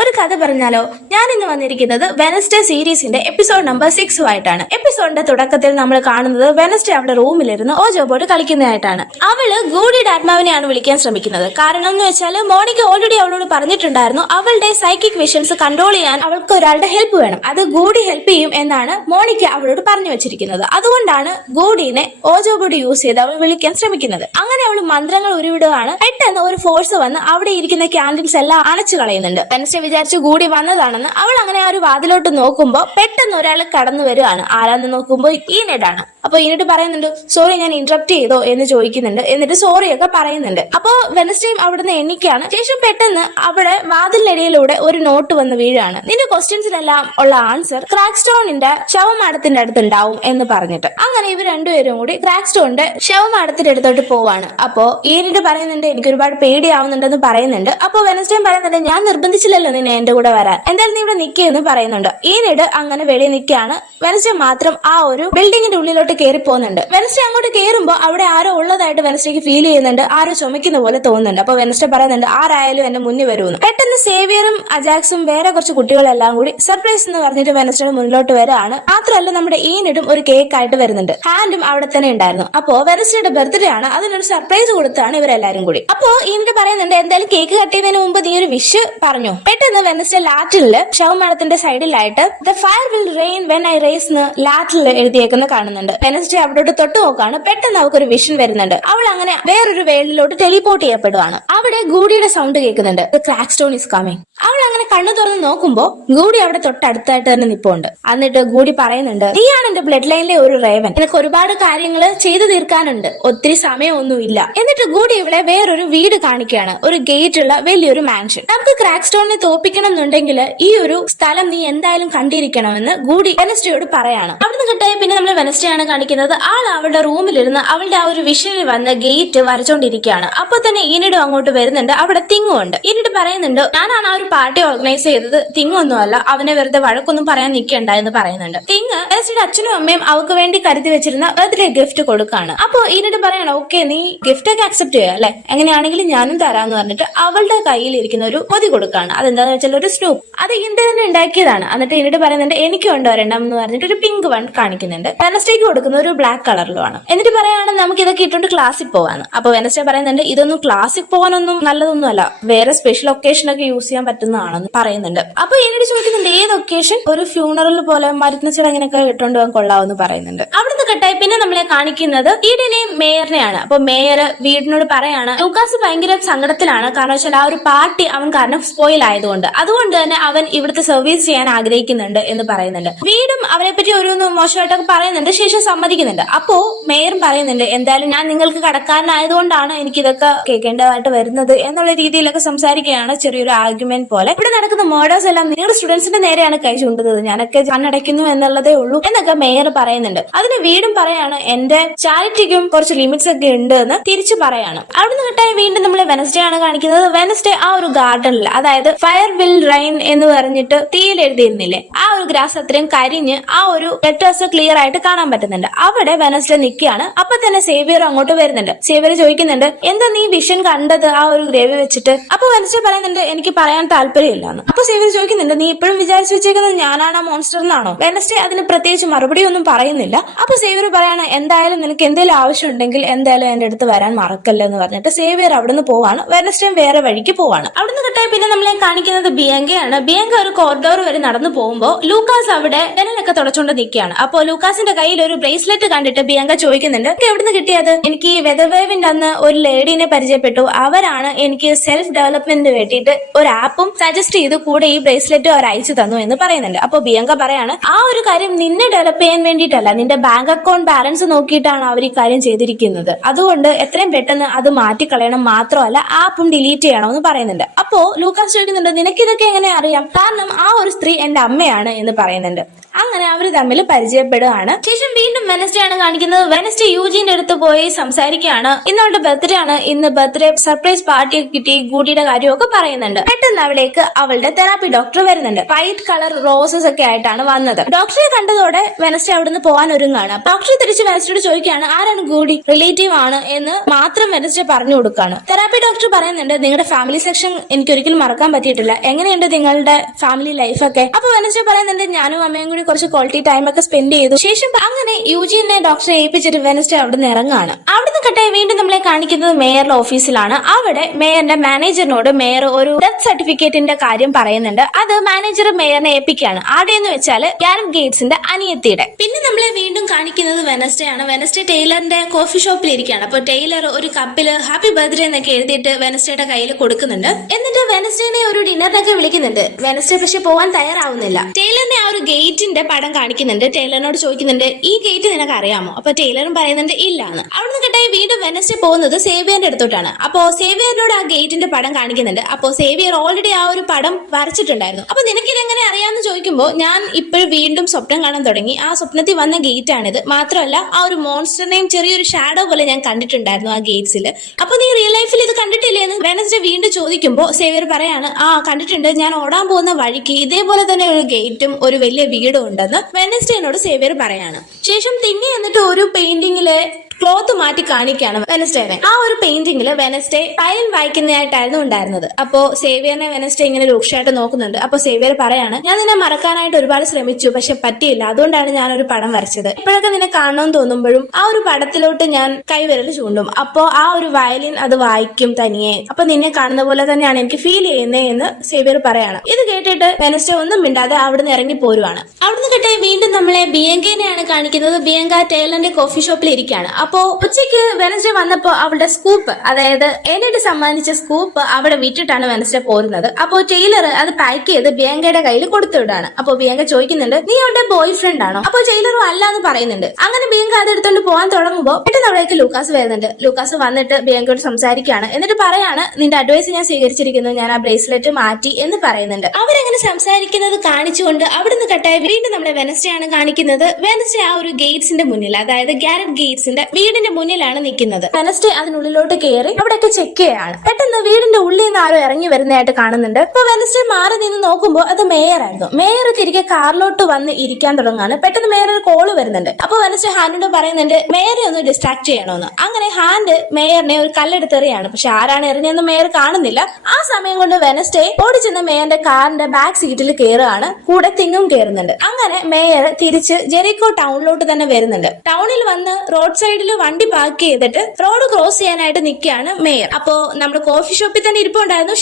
ഒരു കഥ പറഞ്ഞാലോ? ഞാൻ ഇന്ന് വന്നിരിക്കുന്നത് വെനസ്ഡേ സീരീസിന്റെ എപ്പിസോഡ് നമ്പർ 6 ആയിട്ടാണ്. എപ്പിസോഡിന്റെ തുടക്കത്തിൽ നമ്മൾ കാണുന്നത് വെനസ്ഡേ അവളുടെ റൂമിലിരുന്ന് ഓജോ ബോർഡ് കളിക്കുന്നതായിട്ടാണ്. അവള് ഗൂഡിയുടെ ആത്മാവിനെയാണ് വിളിക്കാൻ ശ്രമിക്കുന്നത്. കാരണം എന്ന് വെച്ചാൽ മോണിക്ക ഓൾറെഡി അവളോട് പറഞ്ഞിട്ടുണ്ടായിരുന്നു അവളുടെ സൈക്കിക് വിഷൻസ് കൺട്രോൾ ചെയ്യാൻ അവൾക്ക് ഒരാളുടെ ഹെൽപ്പ് വേണം. അത് ഗൂഡി ഹെൽപ്പ് ചെയ്യും എന്നാണ് മോണിക്ക അവളോട് പറഞ്ഞു വെച്ചിരിക്കുന്നത്. അതുകൊണ്ടാണ് ഗൂഡിനെ ഓജോ ബോർഡ് യൂസ് ചെയ്ത് അവൾ വിളിക്കാൻ ശ്രമിക്കുന്നത്. അങ്ങനെ അവൾ മന്ത്രങ്ങൾ ഉരുവിടുകയാണ്. പെട്ടെന്ന് ഒരു ഫോഴ്സ് വന്ന് അവിടെ ഇരിക്കുന്ന ക്യാൻഡിൽസ് എല്ലാം അണച്ചു കളയുന്നുണ്ട്. വെനസ്ഡേ വിചാരിച്ചു ഗൂഡി വന്നതാണെന്ന്. അവൾ അങ്ങനെ ആ ഒരു വാതിലോട്ട് നോക്കുമ്പോ പെട്ടെന്ന് ഒരാൾ കടന്നു വരികയാണ്. ആരാന്ന് നോക്കുമ്പോ ഈനെഡാണ്. അപ്പൊ ഈനെഡ് പറയുന്നുണ്ട് സോറി ഞാൻ ഇന്ററപ്റ്റ് ചെയ്തോ എന്ന് ചോദിക്കുന്നുണ്ട്. എന്നിട്ട് സോറി ഒക്കെ പറയുന്നുണ്ട്. അപ്പോ വെനസ്ഡേയും അവിടുന്ന് എണ്ണിക്കാണ്. ശേഷം പെട്ടെന്ന് അവിടെ വാതിലിനിടയിലൂടെ ഒരു നോട്ട് വന്ന് വീഴാണ്. നിന്റെ ക്വസ്റ്റ്യൻസിനെല്ലാം ഉള്ള ആൻസർ ക്രാക്ക് സ്റ്റോണിന്റെ ശവമാടത്തിന്റെ അടുത്ത് ഉണ്ടാവും എന്ന് പറഞ്ഞിട്ട് അങ്ങനെ ഇവർ രണ്ടുപേരും കൂടി ക്രാക്ക് സ്റ്റോണിന്റെ ശവമാടത്തിന്റെ അടുത്തോട്ട് പോവാണ്. അപ്പോ ഈനെഡ് പറയുന്നുണ്ട് എനിക്ക് ഒരുപാട് പേടിയാവുന്നുണ്ടെന്ന് പറയുന്നുണ്ട്. അപ്പൊ വെനസ്ഡേയും പറയുന്നുണ്ട് ഞാൻ നിർബന്ധിച്ചില്ലല്ലോ നിന്നെ എന്റെ കൂടെ വരാൻ, എന്തായാലും നീ ഇവിടെ നിൽക്കുമെന്ന് പറയുന്നുണ്ട്. ഈനെഡ് അങ്ങനെ വെളിയിൽ നിൽക്കുകയാണ്. വെനസ്ഡേ മാത്രം ആ ഒരു ബിൽഡിങ്ങിന്റെ ഉള്ളിലോട്ട് കയറി പോകുന്നുണ്ട്. വെനസ്ഡേ അങ്ങോട്ട് കയറുമ്പോൾ അവിടെ ആരോ ഉള്ളതായിട്ട് വെനസ്ഡേക്ക് ഫീൽ ചെയ്യുന്നുണ്ട്. ആരോ ചുമക്കുന്ന പോലെ തോന്നുന്നുണ്ട്. അപ്പൊ വെനസ്ഡേ പറയുന്നുണ്ട് ആരായാലും എന്റെ മുന്നിൽ വരുമെന്ന്. പെട്ടെന്ന് സേവിയറും അജാക്സും വേറെ കുറച്ച് കുട്ടികളെല്ലാം കൂടി സർപ്രൈസ് എന്ന് പറഞ്ഞിട്ട് വെനസ്ഡേ മുന്നിലോട്ട് വരാണ്. മാത്രമല്ല നമ്മുടെ ഈനെഡും ഒരു കേക്ക് ആയിട്ട് വരുന്നുണ്ട്. ഹാൻഡും അവിടെ തന്നെ ഉണ്ടായിരുന്നു. അപ്പോ വെനസ്ഡേയുടെ ബർത്ത്ഡേ ആണ്. അതിനൊരു സർപ്രൈസ് കൊടുത്താണ് ഇവരെല്ലാരും കൂടി. അപ്പോ ഈനെഡ് പറയുന്നുണ്ട് എന്തായാലും കേക്ക് കട്ട് ചെയ്യുന്നതിന് മുമ്പ് നീ ഒരു വിഷ് പറഞ്ഞു. പെട്ടെന്ന് വെനസ്ഡേ ലാറ്റില് ശവമാടത്തിന്റെ സൈഡിലായിട്ട് the fire will rain when I raise എന്ന് ലാറ്റിൽ എഴുതിയേക്കുന്ന കാണുന്നുണ്ട്. വെനസ്ഡേ അവിടോട്ട് തൊട്ട് നോക്കാണ്. പെട്ടെന്ന് അവൾക്ക് ഒരു വിഷൻ വരുന്നുണ്ട്. അവൾ അങ്ങനെ വേറൊരു വേൾഡിലോട്ട് ടെലിപോർട്ട് ചെയ്യപ്പെടുവാണ്. അവിടെ ഗൂഡിയുടെ സൗണ്ട് കേൾക്കുന്നുണ്ട്. The crack stone is coming. അവൾ അങ്ങനെ കണ്ണു തുറന്ന് നോക്കുമ്പോ ഗൂഡി അവിടെ തൊട്ടടുത്തായിട്ട് തന്നെ നിപ്പുണ്ട്. എന്നിട്ട് ഗൂഡി പറയുന്നുണ്ട് നീയാണ് എന്റെ ബ്ലഡ് ലൈനിലെ ഒരു റേവൻ, എനിക്ക് ഒരുപാട് കാര്യങ്ങൾ ചെയ്തു തീർക്കാനുണ്ട്, ഒത്തിരി സമയമൊന്നുമില്ല. എന്നിട്ട് ഗൂഡി ഇവിടെ വേറൊരു വീട് കാണിക്കുകയാണ്. ഒരു ഗേറ്റ് ഉള്ള വലിയൊരു മാൻഷൻ. നമുക്ക് ക്രാക്ക് സ്റ്റോണിനെ തോപ്പിക്കണം എന്നുണ്ടെങ്കിൽ ഈ ഒരു സ്ഥലം നീ എന്തായാലും കണ്ടിരിക്കണമെന്ന് ഗൂഡി വെനസ്ഡേയോട് പറയാണ്. അവിടുന്ന് കിട്ടിയ പിന്നെ നമ്മൾ വെനസ്ഡേ ആണ് കാണിക്കുന്നത്. ആൾ അവളുടെ റൂമിലിരുന്ന് അവളുടെ ആ ഒരു വിഷനിൽ വന്ന് ഗേറ്റ് വരച്ചോണ്ടിരിക്കുകയാണ്. അപ്പൊ തന്നെ ഈനെഡും അങ്ങോട്ട് വരുന്നുണ്ട്. അവിടെ തിങ്ങും ഉണ്ട്. ഈനെഡ് പറയുന്നുണ്ട് ഞാനാണ് ആ ഒരു പാർട്ടി ഓർഗനൈസ് ചെയ്തത്, തിങ്ങൊന്നുമല്ല, അവനെ വെറുതെ വഴക്കൊന്നും പറയാൻ നിൽക്കണ്ട എന്ന് പറയുന്നുണ്ട്. തിങ് വെനസ്ഡേയുടെ അച്ഛനും അമ്മയും അവൾക്ക് വേണ്ടി കരുതി വെച്ചിരുന്ന ബർത്ത്ഡേ ഗിഫ്റ്റ് കൊടുക്കാണ്. അപ്പൊ ഈനെഡ് പറയണം ഓക്കെ നീ ഗിഫ്റ്റ് ഒക്കെ അക്സെപ്റ്റ് ചെയ്യുക അല്ലെ, എങ്ങനെയാണെങ്കിലും ഞാനും തരാന്ന് പറഞ്ഞിട്ട് അവളുടെ കയ്യിൽ ഇരിക്കുന്ന ഒരു പൊതി കൊടുക്കാണ്. അതെന്താന്ന് വെച്ചാൽ ഒരു സ്നൂപ്പ്. അത് ഈനെഡ് തന്നെ ഉണ്ടാക്കിയതാണ്. എന്നിട്ട് ഈനെഡ് പറയുന്നുണ്ട് എനിക്ക് ഉണ്ട് ഒരെണ്ണം എന്ന് പറഞ്ഞിട്ട് ഒരു പിങ്ക് വൺ കാണിക്കുന്നുണ്ട്. വെനസ്ഡേക്ക് കൊടുക്കുന്ന ഒരു ബ്ലാക്ക് കളറിലുമാണ്. എന്നിട്ട് പറയാണ് നമുക്ക് ഇതൊക്കെ ഇട്ടുകൊണ്ട് ക്ലാസ്സിൽ പോവാന്ന്. അപ്പൊ വെനസ്ഡേ പറയുന്നുണ്ട് ഇതൊന്നും ക്ലാസ്സിൽ പോകാനൊന്നും നല്ലതൊന്നും അല്ല, വേറെ സ്പെഷ്യൽ ഒക്കേഷൻ ഒക്കെ യൂസ് ചെയ്യാൻ പറ്റുന്നതാണെന്ന് പറയുന്നുണ്ട്. അപ്പൊ ഈനെഡ് ചോദിക്കുന്നുണ്ട് ഏത് ഒക്കേഷൻ? ഒരു ഫ്യൂണറൽ പോലെ മരുന്ന് ചടങ്ങിനൊക്കെ ഇട്ടുകൊണ്ട് പോകാൻ കൊള്ളാവെന്ന് പറയുന്നുണ്ട്. അവിടുന്ന് കെട്ടായി പിന്നെ നമ്മളെ കാണിക്കുന്നത് ഈഡിനെയും മേയറിനെയാണ്. അപ്പൊ മേയർ വീടിനോട് പറയാണ് ലൂക്കാസ് ഭയങ്കര സങ്കടത്തിലാണ്. കാരണം വെച്ചാൽ ആ ഒരു പാർട്ടി അവൻ കാരണം സ്പോയിൽ ആയതുകൊണ്ട്, അതുകൊണ്ട് തന്നെ അവൻ ഇവിടുത്തെ സർവീസ് ചെയ്യാൻ ആഗ്രഹിക്കുന്നുണ്ട് എന്ന് പറയുന്നുണ്ട്. വീടും അവനെ പറ്റി ഒരു മോശമായിട്ടൊക്കെ പറയുന്നുണ്ട്. ശേഷം സമ്മതിക്കുന്നുണ്ട്. അപ്പോ മേയറും പറയുന്നുണ്ട് എന്തായാലും ഞാൻ നിങ്ങൾക്ക് കടക്കാരനായതുകൊണ്ടാണ് എനിക്ക് ഇതൊക്കെ കേൾക്കേണ്ടതായിട്ട് വരുന്നത് എന്നുള്ള രീതിയിലൊക്കെ സംസാരിക്കുകയാണ്. ചെറിയൊരു ആർഗ്യുമെന്റ് പോലെ. ഇവിടെ നടക്കുന്ന മേഡേഴ്സ് എല്ലാം നിങ്ങളുടെ സ്റ്റുഡൻസിന്റെ നേരെയാണ് കൈ ചൂണ്ടുന്നത്, ഞാനൊക്കെ കണ്ണടയ്ക്കുന്നു എന്നുള്ളതേ ഉള്ളൂ എന്നൊക്കെ മേയർ പറയുന്നുണ്ട്. അതിന് വീടും പറയാണ് എന്റെ ചാരിറ്റിക്കും കുറച്ച് ലിമിറ്റ്സ് ഒക്കെ ഉണ്ട് എന്ന് തിരിച്ചു പറയാണ്. അവിടുന്ന് കിട്ടാൻ വീണ്ടും നമ്മളെ വെനസ്ഡേ ആണ് കാണിക്കുന്നത്. വെനസ്ഡേ ആ ഒരു ഗാർഡനിൽ, അതായത് ഫയർ വിൽ റെയിൻ എന്ന് പറഞ്ഞിട്ട് തീയിൽ എഴുതിയിരുന്നില്ലേ, ആ ഒരു ഗ്രാസ് അത്രയും കരിഞ്ഞ് ആ ഒരു ലെറ്റേഴ്സ് ക്ലിയർ ആയിട്ട് കാണാൻ പറ്റുന്നുണ്ട്. അവിടെ വെനസ്ഡേ നിൽക്കുകയാണ്. അപ്പൊ തന്നെ സേവിയർ അങ്ങോട്ട് വരുന്നുണ്ട്. സേവിയർ ചോദിക്കുന്നുണ്ട് എന്താ നീ വിഷൻ കണ്ടത് ആ ഒരു ഗ്രേവി വെച്ചിട്ട്? അപ്പൊ വെനസ്ഡേ പറയുന്നുണ്ട് എനിക്ക് പറയാൻ താല്പര്യമില്ലാന്ന്. അപ്പൊ സേവിയർ ചോദിക്കുന്നുണ്ട് നീ ഇപ്പോഴും വിചാരിച്ചു വെച്ചേക്കുന്നത് ഞാനാണ് ആ മോൺസ്റ്റർ എന്നാണോ? വെനസ്ഡേ അതിന് പ്രത്യേകിച്ച് മറുപടി ഒന്നും പറയുന്നില്ല. അപ്പൊ സേവിയർ പറയാണ് എന്തായാലും നിനക്ക് എന്തെങ്കിലും ആവശ്യം ഉണ്ടെങ്കിൽ എന്തായാലും എന്റെ അടുത്ത് വരാൻ മറക്കല്ല എന്ന് പറഞ്ഞിട്ട് സേവിയർ അവിടുന്ന് പോവാണ്. വെനസ്ഡേ വേറെ വഴിക്ക് പോവാണ്. അവിടുന്ന് കിട്ടാൻ പിന്നെ നമ്മളെ കാണിക്കുന്നത് ബിയങ്കയാണ്. ബിയങ്ക ഒരു കോറിഡോർ വരെ നടന്നു പോകുമ്പോ ലൂക്കാസ് അവിടെ ജനലൊക്കെ തുടച്ചുകൊണ്ട് നിൽക്കുകയാണ്. അപ്പൊ ലൂക്കാസിന്റെ കയ്യിൽ ഒരു ബ്രേസ്ലെറ്റ് കണ്ടിട്ട് ബിയങ്ക ചോദിക്കുന്നുണ്ട് എവിടുന്ന് കിട്ടിയത്? എനിക്ക് വെതർവേവിന്റെ അന്ന് ഒരു ലേഡീനെ പരിചയപ്പെട്ടു, അവരാണ് എനിക്ക് സെൽഫ് ഡെവലപ്മെന്റിന് വേണ്ടിയിട്ട് ഒരു ആപ്പും സജസ്റ്റ് ചെയ്ത് കൂടെ ഈ ബ്രേസ്ലെറ്റ് അവർ അയച്ചു തന്നു എന്ന് പറയുന്നുണ്ട്. അപ്പൊ ബിയങ്ക പറയാണ് ആ ഒരു കാര്യം നിന്നെ ഡെവലപ്പ് ചെയ്യാൻ വേണ്ടിയിട്ടല്ല, നിന്റെ ബാങ്ക് അക്കൗണ്ട് ബാലൻസ് നോക്കിയിട്ടാണ് അവർ ഈ കാര്യം ചെയ്തിരിക്കുന്നത്, അതുകൊണ്ട് എത്രയും പെട്ടെന്ന് അത് മാറ്റിക്കളയണം, മാത്രമല്ല ആപ്പും ഡിലീറ്റ് ചെയ്യണമെന്ന് പറയുന്നുണ്ട്. അപ്പോ ലൂക്കാസ് ചോദിക്കുന്നുണ്ട് നിനക്കിതൊക്കെ എങ്ങനെ അറിയാം? കാരണം ആ ഒരു സ്ത്രീ എന്റെ അമ്മയാണ് എന്ന് പറയുന്നുണ്ട്. അങ്ങനെ അവര് തമ്മിൽ പരിചയപ്പെടുകയാണ്. ശേഷം വീണ്ടും വെനസ്ഡേ ആണ് കാണിക്കുന്നത്. വെനസ്ഡേ യൂജിന്റെ അടുത്ത് പോയി സംസാരിക്കുകയാണ്. ഇന്ന് അവളുടെ ബർത്ത്ഡേ ആണ്, ഇന്ന് ബർത്ത്ഡേ സർപ്രൈസ് പാർട്ടി ഒക്കെ കിട്ടി, ഗൂഡിയുടെ കാര്യമൊക്കെ പറയുന്നുണ്ട്. പെട്ടെന്ന് അവിടേക്ക് അവളുടെ തെറാപ്പി ഡോക്ടർ വരുന്നുണ്ട്. വൈറ്റ് കളർ റോസസ് ഒക്കെ ആയിട്ടാണ് വന്നത്. ഡോക്ടറെ കണ്ടതോടെ വെനസ്ഡേ അവിടുന്ന് പോകാൻ ഒരുങ്ങാണ്. ഡോക്ടർ തിരിച്ച് വെനസ്ഡേയോട് ചോദിക്കുകയാണ് ആരാണ് ഗൂഡി, റിലേറ്റീവ് ആണ് എന്ന് മാത്രം വെനസ്ഡേ പറഞ്ഞു കൊടുക്കുകയാണ്. തെറാപ്പി ഡോക്ടർ പറയുന്നുണ്ട് നിങ്ങളുടെ ഫാമിലി സെക്ഷൻ എനിക്ക് ഒരിക്കലും മറക്കാൻ പറ്റിയിട്ടില്ല, എങ്ങനെയുണ്ട് നിങ്ങളുടെ ഫാമിലി ലൈഫ് ഒക്കെ. അപ്പൊ വെനസ്ഡേ പറയുന്നുണ്ട് ഞാനും അമ്മയും കൂടി കുറച്ച് ക്വാളിറ്റി ടൈം ഒക്കെ സ്പെൻഡ് ചെയ്തു. ശേഷം അങ്ങനെ യൂജിനെ ഡോക്ടറെ ഏൽപ്പിച്ചിട്ട് വെനസ്ഡേ അവിടുന്ന് ഇറങ്ങാണ്. അവിടുന്ന് കട്ടായി വീണ്ടും നമ്മളെ കാണിക്കുന്നത് മേയറുടെ ഓഫീസിലാണ്. അവിടെ മേയറിന്റെ മാനേജറിനോട് മേയർ ഒരു ഡെത്ത് സർട്ടിഫിക്കറ്റിന്റെ കാര്യം പറയുന്നുണ്ട്. അത് മാനേജർ മേയറിനെ ഏൽപ്പിക്കുകയാണ്. ആടെയെന്ന് വെച്ചാൽ ഗാരറ്റ് ഗേറ്റ്സിന്റെ അനിയത്തിയുടെ. പിന്നെ നമ്മളെ വീണ്ടും കാണിക്കുന്നത് വെനസ്ഡേ ആണ്. വെനസ്ഡേ ടൈലറിന്റെ കോഫി ഷോപ്പിൽ ഇരിക്കുകയാണ്. അപ്പൊ ടൈലർ ഒരു കപ്പില് ഹാപ്പി ബർത്ത്ഡേ എന്നൊക്കെ എഴുതിയിട്ട് വെനസ്ഡേയുടെ കയ്യിൽ കൊടുക്കുന്നുണ്ട്. എന്നിട്ട് വെനസ്ഡേനെ ഒരു ഡിന്നറിനൊക്കെ വിളിക്കുന്നുണ്ട്. വെനസ്ഡേ പക്ഷെ പോവാൻ തയ്യാറാവുന്നില്ല. ടൈലറിന്റെ ആ ഒരു ഗേറ്റിന്റെ പടം കാണിക്കുന്നുണ്ട്. ടൈലറിനോട് ചോദിക്കുന്നുണ്ട് ഈ ഗേറ്റ് നിനക്ക് അറിയാമോ? അപ്പൊ ടൈലറും പറയുന്നുണ്ട് ഇല്ലാന്ന്. അവിടുന്ന് കെട്ടായി വീണ്ടും വെനസ്ഡേ പോകുന്നത് സേവിയറിന്റെ അടുത്തോട്ടാണ്. അപ്പോ സേവിയറിനോട് ആ ഗേറ്റിന്റെ പടം കാണിക്കുന്നുണ്ട്. അപ്പോ സേവിയർ ഓൾറെഡി ആ ഒരു പടം വരച്ചിട്ടുണ്ടായിരുന്നു. അപ്പൊ നിനക്കിതെങ്ങനെ അറിയാമെന്ന് ചോദിക്കുമ്പോൾ ഞാൻ ഇപ്പോഴും വീണ്ടും സ്വപ്നം കാണാൻ തുടങ്ങി. ആ സ്വപ്നത്തിൽ വന്ന ഗേറ്റ് ആണിത്. മാത്രമല്ല ആ ഒരു മോൺസ്റ്ററിനെയും ചെറിയൊരു ഷാഡോ പോലെ ഞാൻ കണ്ടിട്ടുണ്ടായിരുന്നു ആ ഗേറ്റ്സിൽ. അപ്പൊ നീ റിയൽ ലൈഫിൽ ഇത് കണ്ടിട്ടില്ലേന്ന് വെനസ്ഡേ വീണ്ടും ചോദിക്കുമ്പോൾ സേവിയർ പറയാണ് ആ കണ്ടിട്ടുണ്ട്, ഞാൻ ഓടാൻ പോകുന്ന വഴിക്ക് ഇതേപോലെ തന്നെ ഒരു ഗേറ്റും ഒരു വലിയ വീടും ഉണ്ടെന്ന് വെനസ്ഡേനോട് സേവിയർ പറയാണ്. ശേഷം തിങ്ങി എന്നിട്ട് ഒരു പെയിന്റിങ്ങിലെ ക്ലോത്ത് മാറ്റി കാണിക്കുകയാണ് വെനസ്ഡേനെ. ആ ഒരു പെയിന്റിംഗിൽ വെനസ്ഡേ ഫയൽ വായിക്കുന്നതായിട്ടായിരുന്നു ഉണ്ടായിരുന്നത്. അപ്പോ സേവിയറിനെ വെനസ്ഡേ ഇങ്ങനെ രൂക്ഷമായിട്ട് നോക്കുന്നുണ്ട്. അപ്പൊ സേവിയർ പറയാണ് ഞാൻ നിന്നെ മറക്കാനായിട്ട് ഒരുപാട് ശ്രമിച്ചു, പക്ഷെ പറ്റിയില്ല, അതുകൊണ്ടാണ് ഞാൻ ഒരു പടം വരച്ചത്. ഇപ്പോഴൊക്കെ നിന്നെ കാണണമെന്ന് തോന്നുമ്പോഴും ആ ഒരു പടത്തിലോട്ട് ഞാൻ കൈവിരൽ ചൂണ്ടും. അപ്പോ ആ ഒരു വയലിൻ അത് വായിക്കും തനിയെ. അപ്പൊ നിന്നെ കാണുന്ന പോലെ തന്നെയാണ് എനിക്ക് ഫീൽ ചെയ്യുന്നേ എന്ന് സേവിയർ പറയാണ്. ഇത് കേട്ടിട്ട് വെനസ്ഡേ ഒന്നും മിണ്ടാതെ അവിടുന്ന് ഇറങ്ങി പോരുവാണ്. അവിടുന്ന് കേട്ടേ വീണ്ടും നമ്മളെ ബിയങ്കേനെയാണ് കാണിക്കുന്നത്. ബിയങ്ക ടൈലറിന്റെ കോഫി ഷോപ്പിൽ ഇരിക്കുകയാണ്. അപ്പോ ഉച്ചയ്ക്ക് വെനസ്ഡേ വന്നപ്പോ അവളുടെ സ്കൂപ്പ്, അതായത് എന്നിട്ട് സമ്മാനിച്ച സ്കൂപ്പ് അവിടെ വിട്ടിട്ടാണ് വെനസ്ഡേ പോരുന്നത്. അപ്പോ ടൈലർ അത് പാക്ക് ചെയ്ത് ബിയങ്കയുടെ കയ്യിൽ കൊടുത്തുവിടാണ്. അപ്പോ ബിയങ്ക ചോദിക്കുന്നുണ്ട് നീ അവളുടെ ബോയ് ഫ്രണ്ട് ആണോ? അപ്പോ ടൈലറും അല്ല എന്ന് പറയുന്നുണ്ട്. അങ്ങനെ ബിയങ്ക അത് എടുത്തോണ്ട് പോകാൻ തുടങ്ങുമ്പോൾ പെട്ടെന്ന് അവിടേക്ക് ലൂക്കാസ് വരുന്നുണ്ട്. ലൂക്കാസ് വന്നിട്ട് ബിയങ്കയോട് സംസാരിക്കുകയാണ്. എന്നിട്ട് പറയാണ് നിന്റെ അഡ്വൈസ് ഞാൻ സ്വീകരിച്ചിരിക്കുന്നു, ഞാൻ ആ ബ്രേസ്ലെറ്റ് മാറ്റി എന്ന് പറയുന്നുണ്ട്. അവരങ്ങനെ സംസാരിക്കുന്നത് കാണിച്ചുകൊണ്ട് അവിടുന്ന് കട്ടായി വീണ്ടും നമ്മളെ വെനസ്ഡേ ആണ് കാണിക്കുന്നത്. വെനസ്ഡേ ആ ഒരു ഗേറ്റ്സിന്റെ മുന്നിൽ, അതായത് ഗാരറ്റ് ഗേറ്റ്സിന്റെ വീടിന്റെ മുന്നിലാണ് നിൽക്കുന്നത്. വെനസ്ഡേ അതിനുള്ളിലോട്ട് കയറി അവിടെയൊക്കെ ചെക്ക് ചെയ്യാണ്. പെട്ടെന്ന് വീടിന്റെ ഉള്ളിൽ നിന്ന് ആരോ ഇറങ്ങി വരുന്നതായിട്ട് കാണുന്നുണ്ട്. ഇപ്പൊ വെനസ്ഡേ മാറി നിന്ന് നോക്കുമ്പോൾ അത് മേയർ ആയിരുന്നു. മേയർ തിരികെ കാറിലോട്ട് വന്ന് ഇരിക്കാൻ തുടങ്ങാണ്. പെട്ടെന്ന് മേയർ ഒരു കോള് വരുന്നുണ്ട്. അപ്പൊ വെനസ്ഡേ ഹാൻഡിനോട് പറയുന്നുണ്ട് മേയറെ ഒന്ന് ഡിസ്ട്രാക്ട് ചെയ്യണമെന്ന്. അങ്ങനെ ഹാൻഡ് മേയറിനെ ഒരു കല്ലെടുത്തെറിയാണ്. പക്ഷെ ആരാണ് എറിഞ്ഞെന്ന് മേയർ കാണുന്നില്ല. ആ സമയം കൊണ്ട് വെനസ്ഡേ ഓടിച്ചെന്ന് മേയറിന്റെ കാറിന്റെ ബാക്ക് സീറ്റിൽ കയറുകയാണ്. കൂടെ തിങ്ങും കയറുന്നുണ്ട്. അങ്ങനെ മേയർ തിരിച്ച് ജെറിക്കോ ടൗണിലോട്ട് തന്നെ വരുന്നുണ്ട്. ടൗണിൽ വന്ന് റോഡ് സൈഡിൽ വണ്ടി പാർക്ക് ചെയ്തിട്ട് റോഡ് ക്രോസ് ചെയ്യാനായിട്ട് നിൽക്കുകയാണ് മേയർ. അപ്പോ നമ്മുടെ കോഫി ഷോപ്പിൽ തന്നെ ഇരിപ്പുണ്ടായിരുന്നു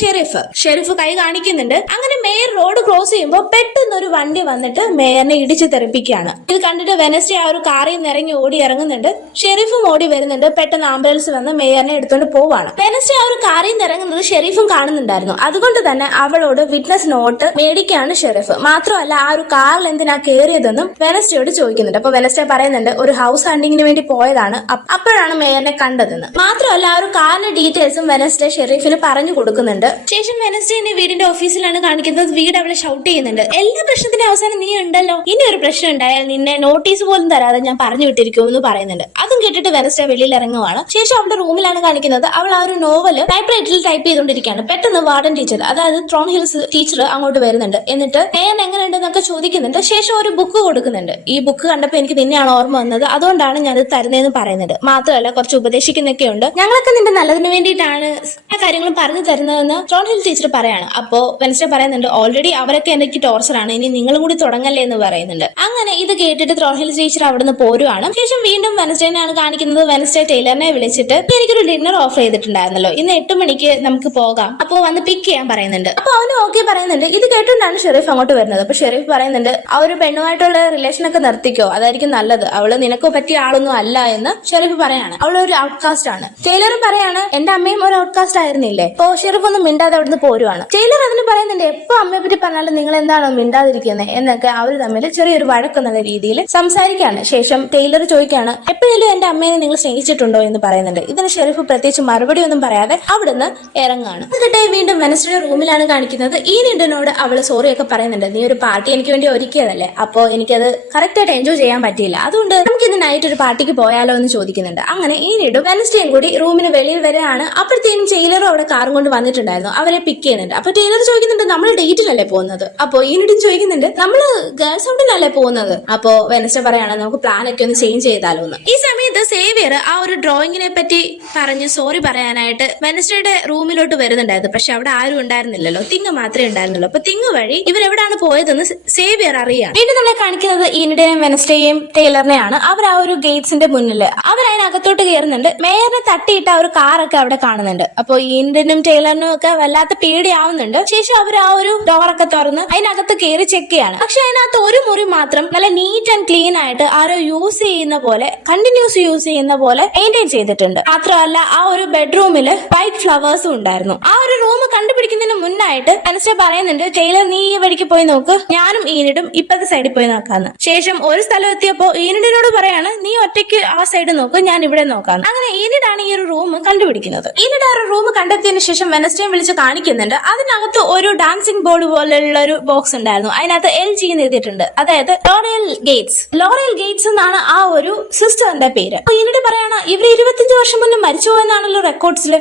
ഷെരീഫ് കൈ കാണിക്കുന്നുണ്ട്. അങ്ങനെ മേയർ റോഡ് ക്രോസ് ചെയ്യുമ്പോൾ പെട്ടെന്ന് ഒരു വണ്ടി വന്നിട്ട് മേയറിനെ ഇടിച്ചു തെറിപ്പിക്കുകയാണ്. ഇത് കണ്ടിട്ട് വെനസ്ഡേ ആ ഒരു കാറിൽ നിന്ന് ഇറങ്ങി ഓടി ഇറങ്ങുന്നുണ്ട്. ഷെരീഫും ഓടി വരുന്നുണ്ട്. പെട്ടെന്ന് ആംബുലൻസ് വന്ന് മേയറിനെ എടുത്തോണ്ട് പോവാണ്. വെനസ്ഡേ ആ ഒരു കാറിൽ നിന്ന് ഇറങ്ങുന്നത് ഷെരീഫും കാണുന്നുണ്ടായിരുന്നു. അതുകൊണ്ട് തന്നെ അവളോട് വിറ്റ്നസ് നോട്ട് മേടിക്കുകയാണ് ഷെരീഫ്. മാത്രമല്ല ആ ഒരു കാറിൽ എന്തിനാ കയറിയതെന്നും വെനസ്ഡേയോട് ചോദിക്കുന്നുണ്ട്. അപ്പൊ വെനസ്ഡേ പറയുന്നുണ്ട് ഒരു ഹൗസ് ഹണ്ടിങ്ങിന് വേണ്ടി പോയതാണ്, അപ്പോഴാണ് മേയറിനെ കണ്ടതെന്ന്. മാത്രമല്ല ആ ഒരു കാറിന്റെ ഡീറ്റെയിൽസും വെനസ്ഡേ ഷെരീഫിന് പറഞ്ഞു കൊടുക്കുന്നുണ്ട്. ശേഷം വെനസ്ഡേനെ വീടിന്റെ ഓഫീസിലാണ് കാണിക്കുന്നത്. വീട് അവളെ ഷൗട്ട് ചെയ്യുന്നുണ്ട് എല്ലാ പ്രശ്നത്തിന്റെ അവസാനം നീ ഉണ്ടല്ലോ, ഇനി ഒരു പ്രശ്നം ഉണ്ടായാൽ നിന്നെ നോട്ടീസ് പോലും തരാതെ ഞാൻ പറഞ്ഞു വിട്ടിരിക്കുമെന്ന് പറയുന്നുണ്ട്. അതും കേട്ടിട്ട് വെനസ്ഡേ വെളിയിൽ ഇറങ്ങുവാണ്. ശേഷം അവളുടെ റൂമിലാണ് കാണിക്കുന്നത്. അവൾ ആ ഒരു നോവൽ ടൈപ്പ് റൈറ്ററിൽ ടൈപ്പ് ചെയ്തുകൊണ്ടിരിക്കുകയാണ്. പെട്ടെന്ന് വാർഡൻ ടീച്ചർ, അതായത് ത്രോൺ ഹിൽസ് ടീച്ചർ അങ്ങോട്ട് വരുന്നുണ്ട്. എന്നിട്ട് മേയർ എങ്ങനെയുണ്ടെന്നൊക്കെ ചോദിക്കുന്നുണ്ട്. ശേഷം ഒരു ബുക്ക് കൊടുക്കുന്നുണ്ട്. ഈ ബുക്ക് കണ്ടപ്പോൾ എനിക്ക് നിന്നെയാണ് ഓർമ്മ വന്നത്, അതുകൊണ്ടാണ് ഞാൻ ഇത് തരുന്നതെന്ന് പറയുന്നുണ്ട്. മാത്രമല്ല കുറച്ച് ഉപദേശിക്കുന്നൊക്കെ ഉണ്ട്. ഞങ്ങളൊക്കെ നിന്റെ നല്ലതിന് വേണ്ടിയിട്ടാണ് ആ കാര്യങ്ങളും പറഞ്ഞു തരുന്നതെന്ന് ത്രോൺ ഹിൽ ടീച്ചർ പറയാണ്. അപ്പോ വെനസ്ഡേ പറയുന്നുണ്ട് ഓൾറെഡി അവരൊക്കെ എനിക്ക് ടോർച്ചറാണ്, ഇനി നിങ്ങളും കൂടി തുടങ്ങല്ലേ എന്ന് പറയുന്നുണ്ട്. അങ്ങനെ ഇത് കേട്ടിട്ട് ത്രോൺ ഹിൽ ടീച്ചർ അവിടുന്ന് പോരുവാണ്. ശേഷം വീണ്ടും വെനസ്ഡേനാണ് കാണിക്കുന്നത്. വെനസ്ഡേ ടൈലറിനെ വിളിച്ചിട്ട് എനിക്കൊരു ഡിന്നർ ഓഫർ ചെയ്തിട്ടുണ്ടായിരുന്നല്ലോ, ഇന്ന് 8 മണിക്ക് നമുക്ക് പോകാം, അപ്പോ വന്ന് പിക്ക് ചെയ്യാൻ പറയുന്നുണ്ട്. അപ്പൊ അവന് ഓക്കെ പറയുന്നുണ്ട്. ഇത് കേട്ടുകൊണ്ടാണ് ഷെരീഫ് അങ്ങോട്ട് വരുന്നത്. അപ്പൊ ഷെരീഫ് പറയുന്നുണ്ട് ആ ഒരു പെണ്ണുമായിട്ടുള്ള റിലേഷൻ ഒക്കെ നിർത്തിക്കോ, അതായിരിക്കും നല്ലത്, അവള് നിനക്ക് പറ്റിയ ആളൊന്നും അല്ല എന്ന് ഷെരീഫ് പറയാണ്. അവളൊരു ഔട്ട്കാസ്റ്റ് ആണ്. ടൈലറും പറയാണ് എന്റെ അമ്മയും ഒരു ഔട്ട്കാസ്റ്റ് ആയിരുന്നില്ലേ. അപ്പോ ഷെരീഫ് ഒന്നും മിണ്ടാതെ അവിടുന്ന് പോരുവാണ്. ടൈലർ അതിന് പറയുന്നുണ്ട് എപ്പോ അമ്മയെ പറ്റി പറഞ്ഞാലും നിങ്ങൾ എന്താണോ മിണ്ടാതിരിക്കുന്നത് എന്നൊക്കെ അവർ തമ്മിൽ ചെറിയൊരു വഴക്കെന്നുള്ള രീതിയിൽ സംസാരിക്കുകയാണ്. ശേഷം ടൈലർ ചോദിക്കുകയാണ്, എപ്പോഴെങ്കിലും എന്റെ അമ്മേനെ നിങ്ങൾ സ്നേഹിച്ചിട്ടുണ്ടോ എന്ന് പറയുന്നുണ്ട്. ഇതിന് ഷെരീഫ് പ്രത്യേകിച്ച് മറുപടി ഒന്നും പറയാതെ അവിടുന്ന് ഇറങ്ങുകയാണ്. എന്നിട്ട് വീണ്ടും വെനസ്ഡേ റൂമിലാണ് കാണിക്കുന്നത്. ഈ നീഡിനോട് അവള് സോറി ഒക്കെ പറയുന്നുണ്ട്. നീ ഒരു പാർട്ടി എനിക്ക് വേണ്ടി ഒരുക്കിയതല്ലേ, അപ്പോ എനിക്കത് കറക്റ്റ് ആയിട്ട് എൻജോയ് ചെയ്യാൻ പറ്റിയില്ല, അതുകൊണ്ട് നമുക്ക് ഇന്ന് നൈറ്റ് ഒരു പാർട്ടിക്ക് പോയാലോ എന്ന് ചോദിക്കുന്നുണ്ട്. അങ്ങനെ ഈ നീഡും വെനസ്ഡേയും കൂടി റൂമിന് വെളിയിൽ വരെയാണ്. അപ്പോഴത്തേനും ടൈലറും അവിടെ കാറും കൊണ്ട് വന്നിട്ടുണ്ടായിരുന്നു. അവരെ പിക്ക് ചെയ്യുന്നുണ്ട്. അപ്പൊ ടൈലർ ചോദിക്കുന്നുണ്ട്, നമ്മൾ ഡേറ്റിലല്ലേ പോകുന്നത്? അപ്പോ ഈ നീഡും ചോദിക്കുന്നുണ്ട്, നമ്മള് ഗേൾസ് ഔട്ടിനല്ലേ പോകുന്നത്? അപ്പോ വെനസ്ഡേ പറയാണ്, നമുക്ക് പ്ലാൻ ഒക്കെ ഒന്ന് ചേഞ്ച് ചെയ്താലോ എന്ന്. ഈ സമയത്ത് സേവിയർ ആ ഒരു ഡ്രോയിങ്ങിനെ പറ്റി പറഞ്ഞ് സോറി പറയാനായിട്ട് വെനസ്ഡേയുടെ റൂമിലോട്ട് വരുന്നുണ്ടായിരുന്നു. പക്ഷെ അവിടെ ആരും ഉണ്ടായിരുന്നില്ലല്ലോ, തിങ് മാത്രമേ ഉണ്ടായിരുന്നുള്ളൂ. അപ്പൊ തിങ് വഴി ഇവരെവിടാണ് പോയതെന്ന് സേവിയർ അറിയാം. വീണ്ടും നമ്മളെ കാണിക്കുന്നത് ഈനിഡേയും വെനസ്ഡേയും ടൈലറിനെയാണ്. അവർ ആ ഒരു ഗേറ്റ്സിന്റെ മുന്നില് അവരതിനകത്തോട്ട് കയറുന്നുണ്ട്. മേയറിനെ തട്ടിയിട്ട് ആ ഒരു കാറൊക്കെ അവിടെ കാണുന്നുണ്ട്. അപ്പൊ ഈനിഡനും ടൈലറിനും ഒക്കെ വല്ലാത്ത പേടിയാവുന്നുണ്ട്. ശേഷം അവർ ആ ഒരു ഡോറൊക്കെ തുറന്ന് അതിനകത്ത് കയറി ചെക്ക് ചെയ്യാണ്. പക്ഷെ അതിനകത്ത് ഒരു മുറി മാത്രം നല്ല നീറ്റ് ആൻഡ് ക്ലീൻ ആയിട്ട് ആരോ യൂസ് ചെയ്യുന്ന പോലെ, കണ്ടിന്യൂസ് യൂസ് ചെയ്യുന്ന പോലെ മെയിൻറ്റെയിൻ ചെയ്തിട്ടുണ്ട്. മാത്രമല്ല ആ ഒരു ബെഡ്റൂമിൽ വൈറ്റ് ഫ്ലവേഴ്സും ഉണ്ടായിരുന്നു. ആ ഒരു റൂം കണ്ടുപിടിക്കുന്നതിന് മുന്നായിട്ട് വെനസ്ഡേ പറയുന്നുണ്ട്, ടൈലർ നീ ഈ വഴിക്ക് പോയി നോക്ക്, ഞാനും ഈനിഡും ഇപ്പത്തെ സൈഡിൽ പോയി നോക്കാന്ന്. ശേഷം ഒരു സ്ഥലം എത്തിയപ്പോ ഈനിഡിനോട് പറയാണ്, നീ ഒറ്റയ്ക്ക് ആ സൈഡ് നോക്ക്, ഞാൻ ഇവിടെ നോക്കാന്ന്. അങ്ങനെ ഈനിഡാണ് ഈ ഒരു റൂം കണ്ടുപിടിക്കുന്നത്. ഈനിഡ് ആ ഒരു റൂം കണ്ടെത്തിയതിനു ശേഷം വെനസ്ഡേ വിളിച്ച് കാണിക്കുന്നുണ്ട്. അതിനകത്ത് ഒരു ഡാൻസിംഗ് ബോർഡ് പോലെയുള്ള ഒരു ബോക്സ് ഉണ്ടായിരുന്നു. അതിനകത്ത് LG എന്ന് എഴുതിയിട്ടുണ്ട്. അതായത് ലോറിയൽ ഗേറ്റ്സ് എന്നാണ് ആ ഒരു സിസ്റ്ററിന്റെ പേര്. ഈനിഡ് പറയാണ്, ഇവർ 25 വർഷം മുന്നേ മരിച്ചുപോയെന്നാണല്ലോ റെക്കോർഡ്സിൽ.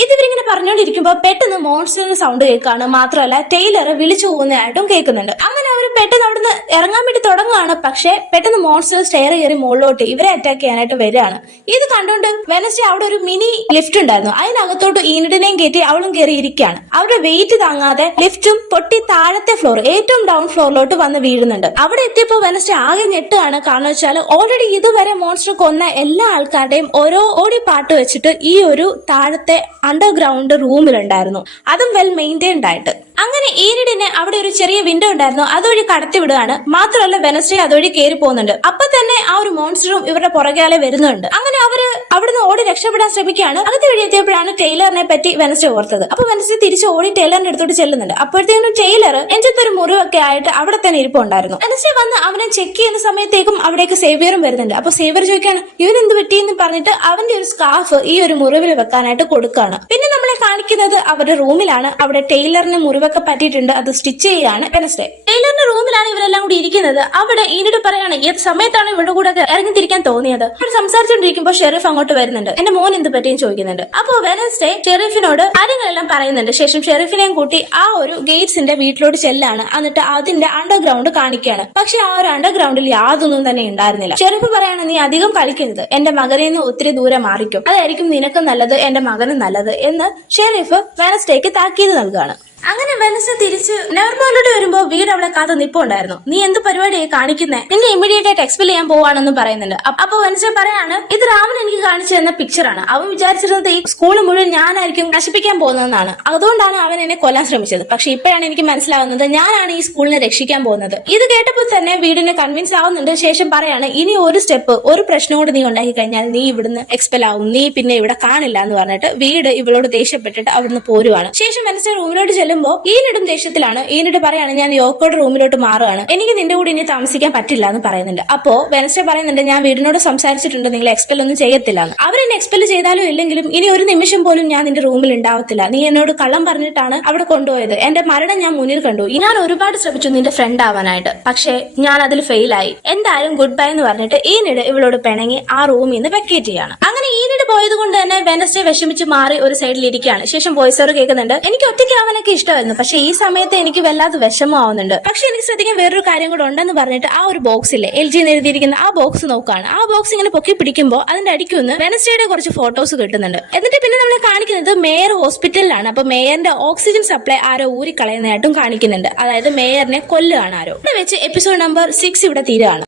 ഇതിവരിങ്ങനെ പറഞ്ഞുകൊണ്ടിരിക്കുമ്പോ പെട്ടെന്ന് മോൺസ്റ്ററിന്റെ സൗണ്ട് കേൾക്കാണ്. മാത്രമല്ല ടൈലർ വിളിച്ചു പോകുന്നതായിട്ടും കേൾക്കുന്നുണ്ട്. അങ്ങനെ അവർ പെട്ടെന്ന് അവിടുന്ന് ഇറങ്ങാൻ വേണ്ടി തുടങ്ങുകയാണ്. പക്ഷെ പെട്ടെന്ന് മോൺസ്റ്റർ സ്റ്റെയർ കയറി മുകളിലോട്ട് ഇവരെ അറ്റാക്ക് ചെയ്യാനായിട്ട് വരികയാണ്. ഇത് കണ്ടുകൊണ്ട് വെനസ്ഡേ അവിടെ ഒരു മിനി ലിഫ്റ്റ് ഉണ്ടായിരുന്നു. അതിനകത്തോട്ട് ഈനിഡിനെയും കയറ്റി അവളും കയറി ഇരിക്കുകയാണ്. അവരുടെ വെയിറ്റ് താങ്ങാതെ ലിഫ്റ്റും പൊട്ടി താഴത്തെ ഫ്ലോർ, ഏറ്റവും ഡൗൺ ഫ്ലോറിലോട്ട് വന്ന് വീഴുന്നുണ്ട്. അവിടെ എത്തിയപ്പോ വെനസ്ഡേ ആകെ ഞെട്ടുകയാണ്. കാരണം വെച്ചാൽ ഓൾറെഡി ഇതുവരെ മോൺസ്റ്റർ കൊന്ന എല്ലാ ആൾക്കാരുടെയും ഓരോ ഓടി പാട്ട് വെച്ചിട്ട് ഈ ഒരു താഴത്തെ അണ്ടർഗ്രൗണ്ട് റൂമിലുണ്ടായിരുന്നു. അതും വെൽ മെയിൻറ്റൈൻഡ് ആയിട്ട്. അങ്ങനെ ഈനിഡിന് അവിടെ ഒരു ചെറിയ വിൻഡോ ഉണ്ടായിരുന്നു. അതുവഴി കടത്തി വിടുകയാണ്. മാത്രമല്ല വെനസ്ഡേ അതുവഴി കയറി പോകുന്നുണ്ട്. അപ്പൊ തന്നെ ആ ഒരു മോൺസ്റ്ററും ഇവരുടെ പുറകെ വരുന്നുണ്ട്. അങ്ങനെ അവര് അവിടുന്ന് ഓടി രക്ഷപ്പെടാൻ ശ്രമിക്കുകയാണ്. അകത്ത് വഴി എത്തിയപ്പോഴാണ് ടൈലറിനെ പറ്റി വെനസ്ഡേ ഓർത്തത്. അപ്പൊ വെനസ്ഡേ തിരിച്ച് ഓടി ടൈലറിന്റെ അടുത്തോട്ട് ചെല്ലുന്നുണ്ട്. അപ്പോഴത്തേക്കും ടൈലർ എഞ്ചത്തൊരു മുറിവൊക്കെ ആയിട്ട് അവിടെ തന്നെ ഇരിപ്പുണ്ടായിരുന്നു. വെനസ്ഡേ വന്ന് അവനെ ചെക്ക് ചെയ്യുന്ന സമയത്തേക്കും അവിടേക്ക് സേവിയറും വരുന്നുണ്ട്. അപ്പൊ സേവിയർ ചോദിക്കാണ്, ഇവനെന്ത് പറ്റിയെന്ന് പറഞ്ഞിട്ട് അവന്റെ ഒരു സ്കാർഫ് ഈ ഒരു മുറിവിൽ വെക്കാനായിട്ട് കൊടുക്കുകയാണ്. പിന്നെ നമ്മളെ കാണിക്കുന്നത് അവരുടെ റൂമിലാണ്. അവിടെ ടൈലറിന് മുറിവൊക്കെ പറ്റിയിട്ടുണ്ട്. അത് സ്റ്റിച്ച് ചെയ്യാണ് വെനസ്ഡേ. ടൈലറിന്റെ റൂമിലാണ് ഇവരെല്ലാം കൂടി ഇരിക്കുന്നത്. അവിടെ ഈനിഡ് പറയാണ്, ഏത് സമയത്താണ് ഇവരുടെ കൂടെ ഇറങ്ങിത്തിരിക്കാൻ തോന്നിയത്? അവർ സംസാരിച്ചുകൊണ്ടിരിക്കുമ്പോൾ ഷെരീഫ് അങ്ങോട്ട് വരുന്നുണ്ട്. എന്റെ മോൻ എന്ത് പറ്റിയെന്ന് ചോദിക്കുന്നുണ്ട്. അപ്പോ വെനസ്ഡേ ഷെരീഫിനോട് കാര്യങ്ങളെല്ലാം പറയുന്നുണ്ട്. ശേഷം ഷെരീഫിനെയും കൂട്ടി ആ ഒരു ഗേറ്റ്സിന്റെ വീട്ടിലോട്ട് ചെല്ലാണ്. എന്നിട്ട് അതിന്റെ അണ്ടർഗ്രൗണ്ട് കാണിക്കുകയാണ്. പക്ഷെ ആ ഒരു അണ്ടർഗ്രൗണ്ടിൽ യാതൊന്നും തന്നെ ഉണ്ടായിരുന്നില്ല. ഷെരീഫ് പറയാണ്, നീ അധികം കളിക്കരുത്, എന്റെ മകനിൽ നിന്ന് ഒത്തിരി ദൂരെ മാറിക്കും, അതായിരിക്കും നിനക്കും നല്ലത്, എന്റെ മകനും നല്ലത് എന്ന് ഷെരീഫ് വെനസ്ഡേക്ക് താക്കീത് നൽകുകയാണ്. അങ്ങനെ വെനസ്ഡേ തിരിച്ച് നെവർമോളിലോട്ട് വരുമ്പോ വീട് അവിടെ കാത്ത് നിപ്പുണ്ടായിരുന്നു. നീ എന്ത് പരിപാടിയായി കാണിക്കുന്നേ? നിന്നെ ഇമ്മീഡിയറ്റ് ആയിട്ട് എക്സ്പെൽ ചെയ്യാൻ പോവാണെന്നും പറയുന്നുണ്ട്. അപ്പൊ വെനസ്ഡേ പറയാണ്, ഇത് രാമൻ എനിക്ക് കാണിച്ചു തന്ന പിക്ചറാണ്. അവൻ വിചാരിച്ചിരുന്നത് ഈ സ്കൂള് മുഴുവൻ ഞാനായിരിക്കും നശിപ്പിക്കാൻ പോകുന്നതെന്നാണ്. അതുകൊണ്ടാണ് അവൻ എന്നെ കൊല്ലാൻ ശ്രമിച്ചത്. പക്ഷെ ഇപ്പോഴാണ് എനിക്ക് മനസ്സിലാവുന്നത് ഞാനാണ് ഈ സ്കൂളിനെ രക്ഷിക്കാൻ പോകുന്നത്. ഇത് കേട്ടപ്പോൾ തന്നെ വീടിന് കൺവിൻസ് ആവുന്നുണ്ട്. ശേഷം പറയാണ്, ഇനി ഒരു സ്റ്റെപ്പ്, ഒരു പ്രശ്നം കൂടി നീ ഉണ്ടാക്കി കഴിഞ്ഞാൽ നീ ഇവിടുന്ന് എക്സ്പെൽ ആവും, നീ പിന്നെ ഇവിടെ കാണില്ല എന്ന് പറഞ്ഞിട്ട് വീട് ഇവളോട് ദേഷ്യപ്പെട്ടിട്ട് അവിടുന്ന് പോരുവാണ്. ശേഷം വെനസ്ഡേ റൂമിലോട്ട് ചെല്ലുമ്പോൾ ഈനിഡും ദേഷ്യത്തിലാണ്. ഈനിഡ് പറയാണ്, ഞാൻ യോക്കോയുടെ റൂമിലോട്ട് മാറുകയാണ്, എനിക്ക് നിന്റെ കൂടെ ഇനി താമസിക്കാൻ പറ്റില്ല എന്ന് പറയുന്നുണ്ട്. അപ്പോ വെനസ്ഡേ പറയുന്നുണ്ട്, ഞാൻ വീടിനോട് സംസാരിച്ചിട്ടുണ്ട്, നിങ്ങൾ എക്സ്പെൽ ഒന്നും ചെയ്യത്തില്ല. അവരെന്നെ എക്സ്പെൽ ചെയ്താലും ഇല്ലെങ്കിലും ഇനി ഒരു നിമിഷം പോലും ഞാൻ നിന്റെ റൂമിൽ ഉണ്ടാവത്തില്ല. നീ എന്നോട് കള്ളം പറഞ്ഞിട്ടാണ് അവിടെ കൊണ്ടുപോയത്. എന്റെ മരണം ഞാൻ മുന്നിൽ കണ്ടു. ഞാൻ ഒരുപാട് ശ്രമിച്ചു നിന്റെ ഫ്രണ്ട് ആവാനായിട്ട്, പക്ഷെ ഞാൻ അതിൽ ഫെയിലായി. എന്തായാലും ഗുഡ് ബൈ എന്ന് പറഞ്ഞിട്ട് ഈനിഡ് ഇവളോട് പിണങ്ങി ആ റൂമിൽ നിന്ന് വെക്കേറ്റ് ചെയ്യാണ്. അങ്ങനെ ഈനിഡ് പോയത് കൊണ്ട് തന്നെ വെനസ്ഡേ വിഷമിച്ച് മാറി ഒരു സൈഡിൽ ഇരിക്കുകയാണ്. ശേഷം വോയിസ് ഓവർ കേൾക്കുന്നുണ്ട്, എനിക്ക് ഒറ്റയ്ക്കാവാനൊക്കെ ഇഷ്ടമായിരുന്നു, പക്ഷെ ഈ സമയത്ത് എനിക്ക് വല്ലാതെ വിഷമമാവുന്നുണ്ട്. പക്ഷെ എനിക്ക് ശ്രദ്ധിക്കാൻ വേറൊരു കാര്യം കൂടെ ഉണ്ടെന്ന് പറഞ്ഞിട്ട് ആ ഒരു ബോക്സിലെ LG എന്ന് എഴുതിയിരിക്കുന്ന ആ ബോക്സ് നോക്കുകയാണ്. ആ ബോക്സ് ഇങ്ങനെ പൊക്കി പിടിക്കുമ്പോൾ അതിന്റെ അടിക്കൊന്ന് വെനസ്ഡേയുടെ കുറച്ച് ഫോട്ടോസ് കിട്ടുന്നുണ്ട്. എന്നിട്ട് പിന്നെ നമ്മളെ കാണിക്കുന്നത് മേയർ ഹോസ്പിറ്റലിലാണ്. അപ്പൊ മേയറിന്റെ ഓക്സിജൻ സപ്ലൈ ആരോ ഊരിക്കളയുന്നതായിട്ടും കാണിക്കുന്നുണ്ട്. അതായത് മേയറിനെ കൊല്ലുകയാണ് ആരോ. ഇവിടെ വെച്ച് എപ്പിസോഡ് നമ്പർ 6 ഇവിടെ തീരുകയാണ്.